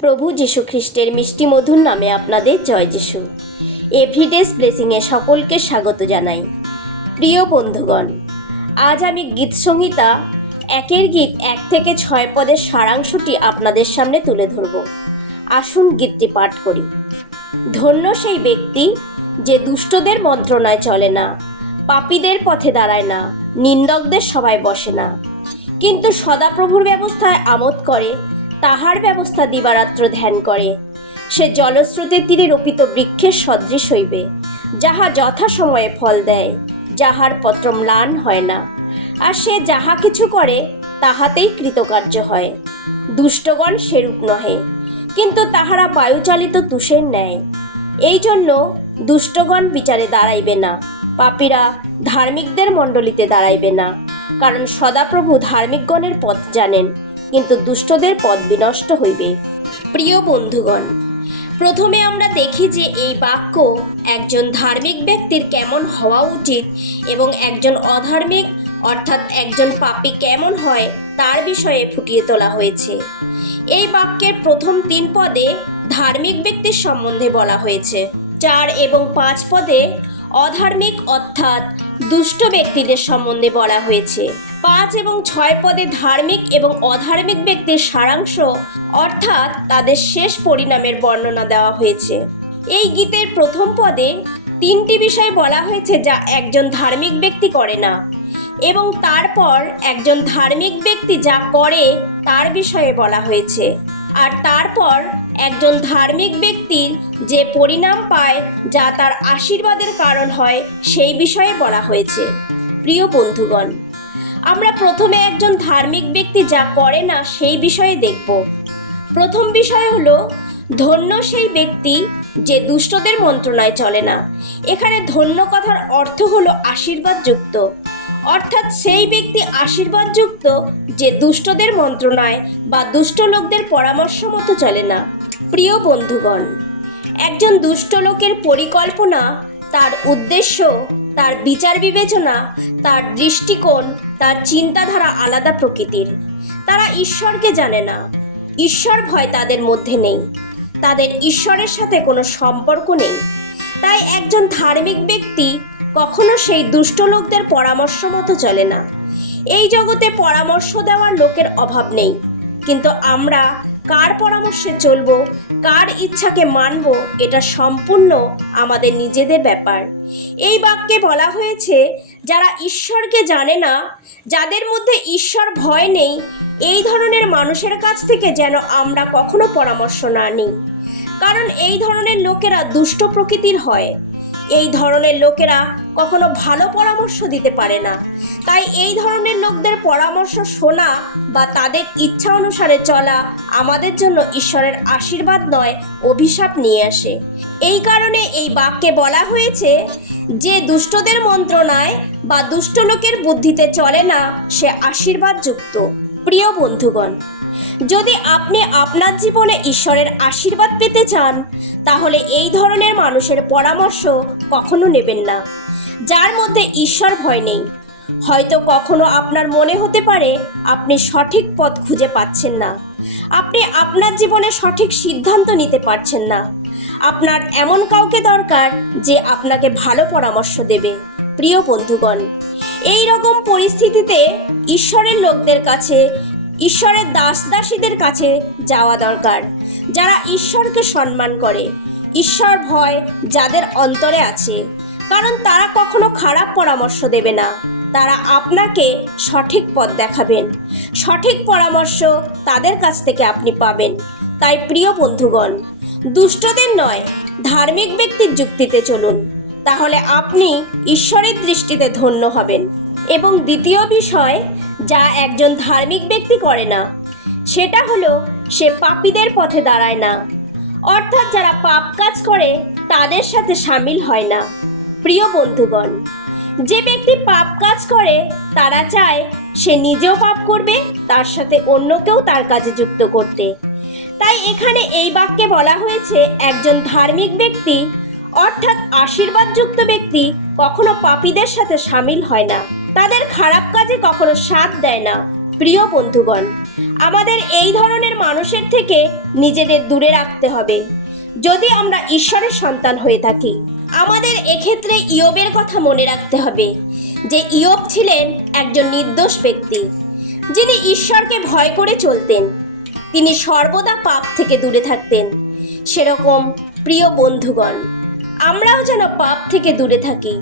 প্রভু যীশু খ্রিস্টের মিষ্টি মধুর নামে আপনাদের জয় যিশু। এভরিডেস ব্লেসিংয়ে সকলকে স্বাগত জানাই। প্রিয় বন্ধুগণ, আজ আমি গীত সংহিতা একের গীত এক থেকে ছয় পদের সারাংশটি আপনাদের সামনে তুলে ধরব। আসুন গীতটি পাঠ করি। ধন্য সেই ব্যক্তি যে দুষ্টদের মন্ত্রণায় চলে না, পাপীদের পথে দাঁড়ায় না, নিন্দকদের সবাই বসে না। কিন্তু সদাপ্রভুর ব্যবস্থায় আমোদ করে তাহার ব্যবস্থা দিবারাত্র ধ্যান করে। সে জলস্রোতের তীরে রোপিত বৃক্ষের সদৃশ হইবে, যাহা যথাসময়ে ফল দেয়, যাহার পত্র ম্লান হয় না। আর সে যাহা কিছু করে, তাহাতেই কৃতকার্য হয়। দুষ্টগণ সেরূপ নহে, কিন্তু তাহারা বায়ুচালিত তুষের ন্যায়। এই জন্য দুষ্টগণ বিচারে দাঁড়াইবে না, পাপীরা ধার্মিকদের মণ্ডলীতে দাঁড়াইবে না, কারণ সদাপ্রভু ধার্মিকগণের পথ জানেন কিন্তু দুষ্টদের পদ বিনষ্ট হইবে। প্রিয় বন্ধুগণ, প্রথমে আমরা দেখি যে এই বাক্য একজন ধার্মিক ব্যক্তির কেমন হওয়া উচিত এবং একজন অধার্মিক, অর্থাৎ একজন পাপী কেমন হয় তার বিষয়ে ফুটিয়ে তোলা হয়েছে। এই বাক্যের প্রথম তিন পদে ধার্মিক ব্যক্তির সম্বন্ধে বলা হয়েছে। চার এবং পাঁচ পদে অধার্মিক, অর্থাৎ দুষ্ট ব্যক্তিদের সম্বন্ধে বলা হয়েছে। পাঁচ এবং ছয় পদে ধার্মিক এবং অধার্মিক ব্যক্তির সারাংশ, অর্থাৎ তাদের শেষ পরিণামের বর্ণনা দেওয়া হয়েছে। এই গীতের প্রথম পদে তিনটি বিষয় বলা হয়েছে যা একজন ধার্মিক ব্যক্তি করে না এবং তারপর একজন ধার্মিক ব্যক্তি যা করে তার বিষয়ে বলা হয়েছে। আর তারপর একজন ধার্মিক ব্যক্তির যে পরিণাম পায় যা তার আশীর্বাদের কারণ হয় সেই বিষয়ে বলা হয়েছে। প্রিয় বন্ধুগণ আমরা প্রথমে একজন ধার্মিক ব্যক্তি যা করে না সেই বিষয়ে দেখব। প্রথম বিষয় হলো, ধন্য সেই ব্যক্তি যে দুষ্টদের মন্ত্রণায় চলে না। এখানে ধন্য কথার অর্থ হলো আশীর্বাদযুক্ত। অর্থাৎ সেই ব্যক্তি আশীর্বাদযুক্ত যে দুষ্টদের মন্ত্রণায় বা দুষ্ট লোকদের পরামর্শ মতো চলে না। প্রিয় বন্ধুগণ, একজন দুষ্ট লোকের পরিকল্পনা তার উদ্দেশ্য, তার বিচার বিবেচনা, তার দৃষ্টিকোণ, তার চিন্তাধারা আলাদা প্রকৃতির। তারা ঈশ্বরকে জানে না। ঈশ্বর ভয় তাদের মধ্যে নেই। তাদের ঈশ্বরের সাথে কোনো সম্পর্ক নেই। তাই একজন ধার্মিক ব্যক্তি কখনো সেই দুষ্ট লোকদের পরামর্শ মতো চলে না। এই জগতে পরামর্শ দেওয়ার লোকের অভাব নেই। কিন্তু আমরা কার পরামর্শে চলবো, কার ইচ্ছাকে মানব, এটা সম্পূর্ণ আমাদের নিজেদের ব্যাপার। এই বাক্যে বলা হয়েছে, যারা ঈশ্বরকে জানে না, যাদের মধ্যে ঈশ্বর ভয় নেই, এই ধরনের মানুষের কাছ থেকে যেন আমরা কখনো পরামর্শ না নিই। কারণ এই ধরনের লোকেরা দুষ্ট প্রকৃতির হয়। এই ধরনের লোকেরা কখনো ভালো পরামর্শ দিতে পারে না। তাই এই ধরনের লোকদের পরামর্শ শোনা বা তাদের ইচ্ছা অনুসারে চলা আমাদের জন্য ঈশ্বরের আশীর্বাদ নয়, অভিশাপ নিয়ে আসে। এই কারণে এই বাক্যে বলা হয়েছে, যে দুষ্টদের মন্ত্রণায় বা দুষ্ট লোকের বুদ্ধিতে চলে না, সে আশীর্বাদযুক্ত। প্রিয় বন্ধুগণ যদি আপনি আপনার জীবনে ঈশ্বরের আশীর্বাদ পেতে চান, তাহলে এই ধরনের মানুষের পরামর্শ কখনো নেবেন না। যার মধ্যে ঈশ্বর ভয় নেই। হয়তো কখনো আপনার মনে হতে পারে, আপনি সঠিক পথ খুঁজে পাচ্ছেন না। আপনি আপনার জীবনে সঠিক সিদ্ধান্ত নিতে পারছেন না। আপনার এমন কাউকে দরকার যে আপনাকে ভালো পরামর্শ দেবে। প্রিয় বন্ধুগণ, এই রকম পরিস্থিতিতে ঈশ্বরের লোকদের কাছে ঈশ্বরের দাস দাসীদের কাছে যাওয়া দরকার, যারা ঈশ্বরকে সম্মান করে। ঈশ্বর ভয় যাদের অন্তরে আছে, কারণ তারা কখনো খারাপ পরামর্শ দেবে না। তারা আপনাকে সঠিক পথ দেখাবেন। সঠিক পরামর্শ তাদের কাছ থেকে আপনি পাবেন। তাই প্রিয় বন্ধুগণ, দুষ্টদের নয়, ধার্মিক ব্যক্তির যুক্তিতে চলুন। তাহলে আপনি ঈশ্বরের দৃষ্টিতে ধন্য হবেন। এবং দ্বিতীয় বিষয় যা একজন ধার্মিক ব্যক্তি করে না, সেটা হলো সে পাপীদের পথে দাঁড়ায় না। অর্থাৎ যারা পাপ কাজ করে, তাদের সাথে সামিল হয় না। প্রিয় বন্ধুগণ, যে ব্যক্তি পাপ কাজ করে, তারা চায় সে নিজেও পাপ করবে, তার সাথে অন্যকেও তার কাজে যুক্ত করতে। তাই এখানে এই বাক্যে বলা হয়েছে, একজন ধার্মিক ব্যক্তি, অর্থাৎ আশীর্বাদযুক্ত ব্যক্তি, কখনো পাপীদের সাথে সামিল হয় না। তাদের খারাপ কাজে কখনো সাথ দেয় না, প্রিয় বন্ধুগণ। আমাদের এই ধরনের মানুষের থেকে নিজেদের দূরে রাখতে হবে। যদি আমরা ঈশ্বরের সন্তান হয়ে থাকি, আমাদের এক্ষেত্রে ইয়বের কথা মনে রাখতে হবে যে ইয়ব ছিলেন একজন নির্দোষ ব্যক্তি, যিনি ঈশ্বরকে ভয় করে চলতেন। তিনি সর্বদা পাপ থেকে দূরে থাকতেন। সেরকম, প্রিয় বন্ধুগণ, আমরাও যেন পাপ থেকে দূরে থাকি।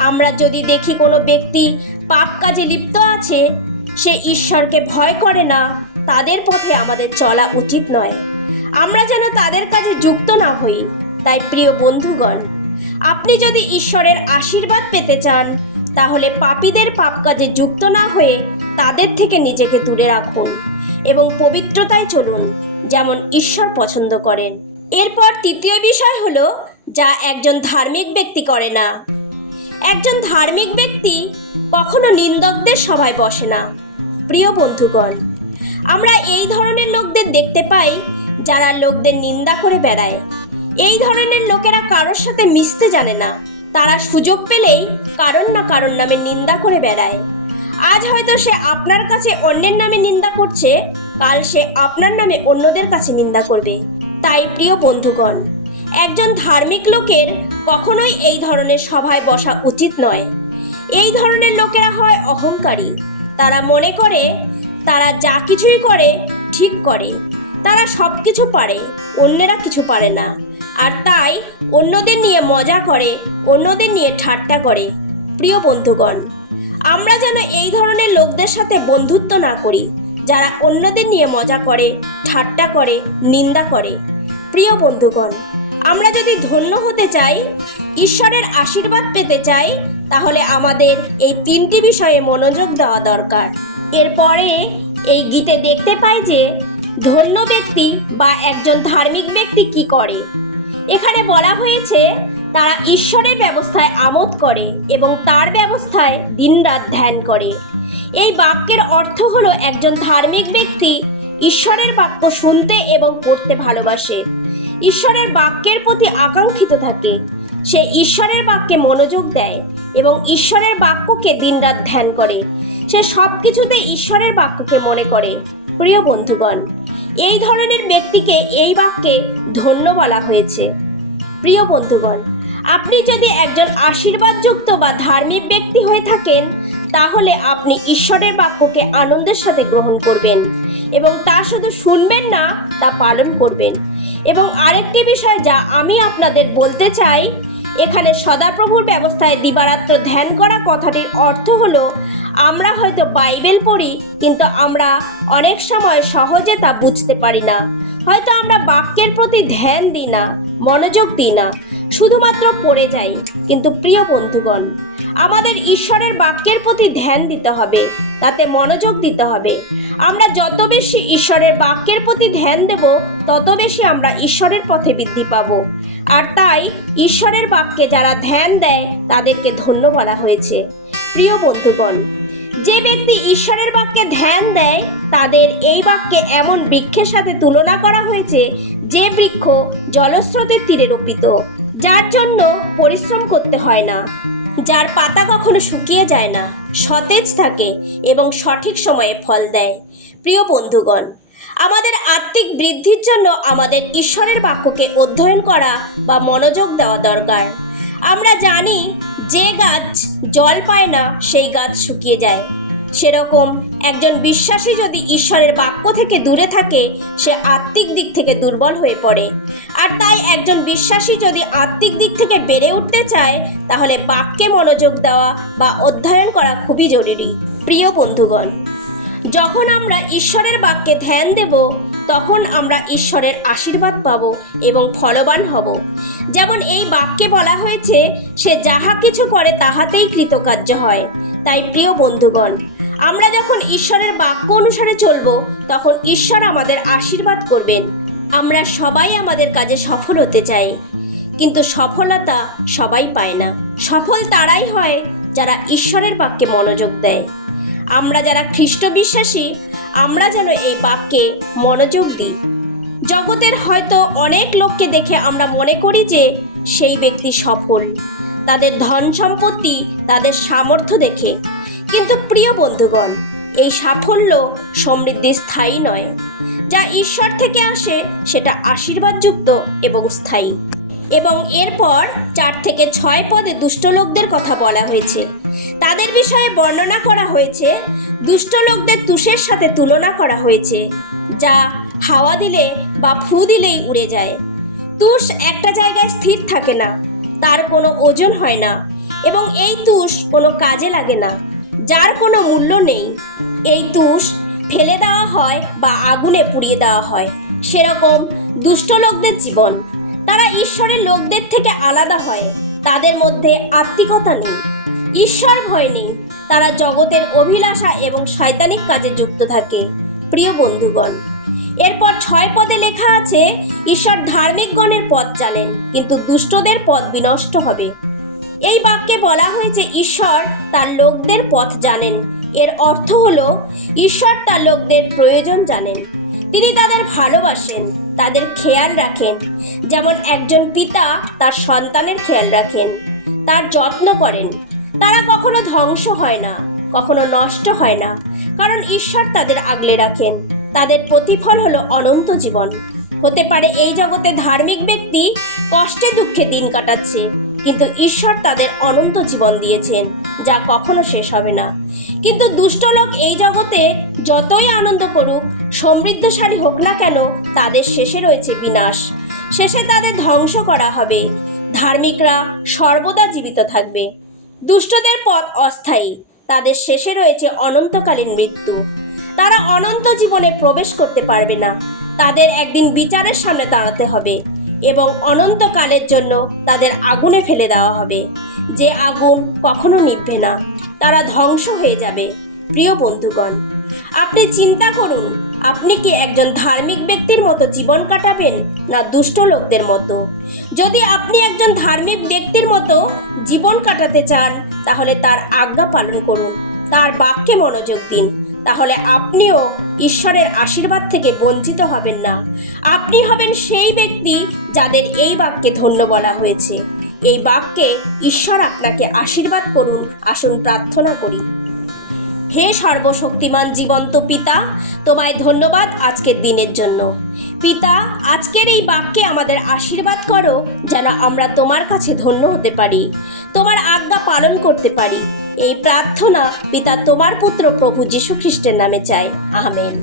আমরা যদি দেখি কোনো ব্যক্তি পাপ কাজে লিপ্ত আছে, সে ঈশ্বরকে ভয় করে না, তাদের পথে আমাদের চলা উচিত নয়। আমরা যেন তাদের কাজে যুক্ত না হই। তাই প্রিয় বন্ধুগণ, আপনি যদি ঈশ্বরের আশীর্বাদ পেতে চান, তাহলে পাপীদের পাপ কাজে যুক্ত না হয়ে তাদের থেকে নিজেকে দূরে রাখুন এবং পবিত্রতায় চলুন, যেমন ঈশ্বর পছন্দ করেন। এরপর তৃতীয় বিষয় হলো, যা একজন ধার্মিক ব্যক্তি করে না। একজন ধার্মিক ব্যক্তি কখনো নিন্দকদের সভায় বসে না। প্রিয় বন্ধুগণ, আমরা এই ধরনের লোকদের দেখতে পাই যারা লোকদের নিন্দা করে বেড়ায়। এই ধরনের লোকেরা কারোর সাথে মিশতে জানে না। তারা সুযোগ পেলেই কারণ না কারণ নামে নিন্দা করে বেড়ায়। আজ হয়তো সে আপনার কাছে অন্যের নামে নিন্দা করছে, কাল সে আপনার নামে অন্যদের কাছে নিন্দা করবে। তাই প্রিয় বন্ধুগণ একজন ধার্মিক লোকের কখনোই এই ধরনের সভায় বসা উচিত নয়। এই ধরনের লোকেরা হয় অহংকারী। তারা মনে করে, তারা যা কিছুই করে, ঠিক করে। তারা সব কিছু পারে, অন্যেরা কিছু পারে না। আর তাই অন্যদের নিয়ে মজা করে, অন্যদের নিয়ে ঠাট্টা করে। প্রিয় বন্ধুগণ, আমরা যেন এই ধরনের লোকদের সাথে বন্ধুত্ব না করি, যারা অন্যদের নিয়ে মজা করে, ঠাট্টা করে, নিন্দা করে। প্রিয় বন্ধুগণ আমরা যদি ধন্য হতে চাই, ঈশ্বরের আশীর্বাদ পেতে চাই, তাহলে আমাদের এই তিনটি বিষয়ে মনোযোগ দেওয়া দরকার। এরপরে এই গীতে দেখতে পাই যে, ধন্য ব্যক্তি বা একজন ধার্মিক ব্যক্তি কি করে? এখানে বলা হয়েছে, তারা ঈশ্বরের ব্যবস্থায় আমোদ করে এবং তার ব্যবস্থায় দিনরাত ধ্যান করে। এই বাক্যের অর্থ হলো একজন ধার্মিক ব্যক্তি ঈশ্বরের বাক্য শুনতে এবং পড়তে ভালোবাসে। ঈশ্বরের বাক্যের প্রতি আকাঙ্ক্ষিত থাকে। সে ঈশ্বরের বাক্যে মনোযোগ দেয় এবং ঈশ্বরের বাক্যকে দিনরাত ধ্যান করে। সে সব কিছুতে ঈশ্বরের বাক্যকে মনে করে। প্রিয় বন্ধুগণ, এই ধরনের ব্যক্তিকে এই বাক্যে ধন্য বলা হয়েছে। প্রিয় বন্ধুগণ, আপনি যদি একজন আশীর্বাদযুক্ত বা ধার্মিক ব্যক্তি হয়ে থাকেন, তাহলে আপনি ঈশ্বরের বাক্যকে আনন্দের সাথে গ্রহণ করবেন এবং তা শুধু শুনবেন না, তা পালন করবেন। এবং আরেকটি বিষয় যা আমি আপনাদের বলতে চাই, এখানে সদাপ্রভুর ব্যবস্থায় দিবারাত্র ধ্যান করা কথাটির অর্থ হলো, আমরা হয়তো বাইবেল পড়ি, কিন্তু আমরা অনেক সময় সহজে তা বুঝতে পারি না। হয়তো আমরা বাক্যের প্রতি ধ্যান দিই না, মনোযোগ দিই না, শুধুমাত্র পড়ে যাই। কিন্তু প্রিয় বন্ধুগণ আমাদের ঈশ্বরের বাক্যের প্রতি ধ্যান দিতে হবে, তাতে মনোযোগ দিতে হবে। আমরা যত বেশি ঈশ্বরের বাক্যের প্রতি ধ্যান দেব, তত বেশি আমরা ঈশ্বরের পথে বৃদ্ধি পাবো। আর তাই ঈশ্বরের বাক্যে যারা ধ্যান দেয়, তাদেরকে ধন্য বলা হয়েছে। প্রিয় বন্ধুগণ, যে ব্যক্তি ঈশ্বরের বাক্যে ধ্যান দেয়, তাদের এই বাক্যে এমন বৃক্ষের সাথে তুলনা করা হয়েছে, যে বৃক্ষ জলস্রোতের তীরে রোপিত, যার জন্য পরিশ্রম করতে হয় না। যার পাতা কখনো শুকিয়ে যায় না, সতেজ থাকে এবং সঠিক সময়ে ফল দেয়। প্রিয় বন্ধুগণ, আমাদের আত্মিক বৃদ্ধির জন্য আমাদের ঈশ্বরের বাক্যকে অধ্যয়ন করা বা মনোযোগ দেওয়া দরকার। আমরা জানি যে গাছ জল পায় না, সেই গাছ শুকিয়ে যায়। সেরকম একজন বিশ্বাসী যদি ঈশ্বরের বাক্য থেকে দূরে থাকে, সে আত্মিক দিক থেকে দুর্বল হয়ে পড়ে। আর তাই একজন বিশ্বাসী যদি আত্মিক দিক থেকে বেড়ে উঠতে চায়, তাহলে বাক্যে মনোযোগ দেওয়া বা অধ্যয়ন করা খুবই জরুরি। প্রিয় বন্ধুগণ, যখন আমরা ঈশ্বরের বাক্যে ধ্যান দেব, তখন আমরা ঈশ্বরের আশীর্বাদ পাব এবং ফলবান হব। যেমন এই বাক্যে বলা হয়েছে, সে যাহা কিছু করে, তাহাতেই কৃতকার্য হয়। তাই প্রিয় বন্ধুগণ আমরা যখন ঈশ্বরের বাক্য অনুসারে চলব, তখন ঈশ্বর আমাদের আশীর্বাদ করবেন। আমরা সবাই আমাদের কাজে সফল হতে চাই। কিন্তু সফলতা সবাই পায় না। সফল তারাই হয় যারা ঈশ্বরের বাক্যে মনোযোগ দেয়। আমরা যারা খ্রিস্ট বিশ্বাসী, আমরা যেন এই বাক্যে মনোযোগ দিই। জগতের হয়তো অনেক লোককে দেখে আমরা মনে করি যে সেই ব্যক্তি সফল। তাদের ধন সম্পত্তি, তাদের সামর্থ্য দেখে। কিন্তু প্রিয় বন্ধুগণ, এই সাফল্য সমৃদ্ধি স্থায়ী নয়। যা ঈশ্বর থেকে আসে, সেটা আশীর্বাদযুক্ত এবং স্থায়ী। এবং এরপর চার থেকে ছয় পদে দুষ্ট লোকদের কথা বলা হয়েছে। তাদের বিষয়ে বর্ণনা করা হয়েছে, দুষ্ট লোকদের তুষের সাথে তুলনা করা হয়েছে, যা হাওয়া দিলে বা ফু দিলেই উড়ে যায়। তুষ একটা জায়গায় স্থির থাকে না, তার কোনো ওজন হয় না, এবং এই তুষ কোনো কাজে লাগে না। যার কোনো মূল্য নেই। এই তুষ ফেলে দেওয়া হয় বা আগুনে পুড়িয়ে দেওয়া হয়। সেরকম দুষ্ট লোকদের জীবন। তারা ঈশ্বরের লোকদের থেকে আলাদা হয়। তাদের মধ্যে আত্মিকতা নেই। ঈশ্বর ভয় নেই। তারা জগতের অভিলাষা এবং শয়তানিক কাজে যুক্ত থাকে। প্রিয় বন্ধুগণ, এরপর ছয় পদে লেখা আছে, ঈশ্বর ধার্মিকগণের পথ জানেন কিন্তু দুষ্টদের পথ বিনষ্ট হবে। এই বাক্যে বলা হয়েছে, ঈশ্বর তার লোকদের পথ জানেন। এর অর্থ হলো, ঈশ্বর তার লোকদের প্রয়োজন জানেন। তিনি তাদের ভালোবাসেন, তাদের খেয়াল রাখেন। যেমন একজন পিতা তার সন্তানের খেয়াল রাখেন, তার যত্ন করেন। তারা কখনো ধ্বংস হয় না, কখনো নষ্ট হয় না, কারণ ঈশ্বর তাদের আগলে রাখেন। তাদের প্রতিফল হলো অনন্ত জীবন। হতে পারে এই জগতে ধার্মিক ব্যক্তি কষ্টে দুঃখে দিন কাটাচ্ছে কিন্তু ঈশ্বর তাদের অনন্ত জীবন দিয়েছেন, যা কখনো শেষ হবে না। কিন্তু দুষ্ট লোক এই জগতে যতই আনন্দ করুক, সমৃদ্ধশালী হোক না কেন, তাদের শেষে রয়েছে বিনাশ। শেষে তাদের ধ্বংস করা হবে। ধার্মিকরা সর্বদা জীবিত থাকবে। দুষ্টদের পথ অস্থায়ী। তাদের শেষে রয়েছে অনন্তকালীন মৃত্যু। তারা অনন্ত জীবনে প্রবেশ করতে পারবে না। তাদের একদিন বিচারের সামনে দাঁড়াতে হবে। এবং অনন্তকালের জন্য তাদের আগুনে ফেলে দেওয়া হবে। যে আগুন কখনো নিভবে না, তারা ধ্বংস হয়ে যাবে, প্রিয় বন্ধুগণ। আপনি চিন্তা করুন, আপনি কি একজন ধার্মিক ব্যক্তির মতো জীবন কাটাবেন না দুষ্ট লোকদের মতো? যদি আপনি একজন ধার্মিক ব্যক্তির মতো জীবন কাটাতে চান, তাহলে তার আজ্ঞা পালন করুন, তার বাক্যে মনোযোগ দিন। তাহলে আপনিও ঈশ্বরের আশীর্বাদ থেকে বঞ্চিত হবেন না। আপনি হবেন সেই ব্যক্তি যাদের এই বাক্যে ধন্য বলা হয়েছে। এই বাক্যে ঈশ্বর আপনাকে আশীর্বাদ করুন, আসুন প্রার্থনা করি। হে সর্বশক্তিমান জীবন্ত পিতা, তোমায় ধন্যবাদ আজকের দিনের জন্য। পিতা, আজকের এই বাক্যে আমাদের আশীর্বাদ করো, যেন আমরা তোমার কাছে ধন্য হতে পারি। তোমার আজ্ঞা পালন করতে পারি। এই প্রার্থনা পিতা তোমার পুত্র প্রভু যীশু খ্রিস্টের নামে চাই। আমেন।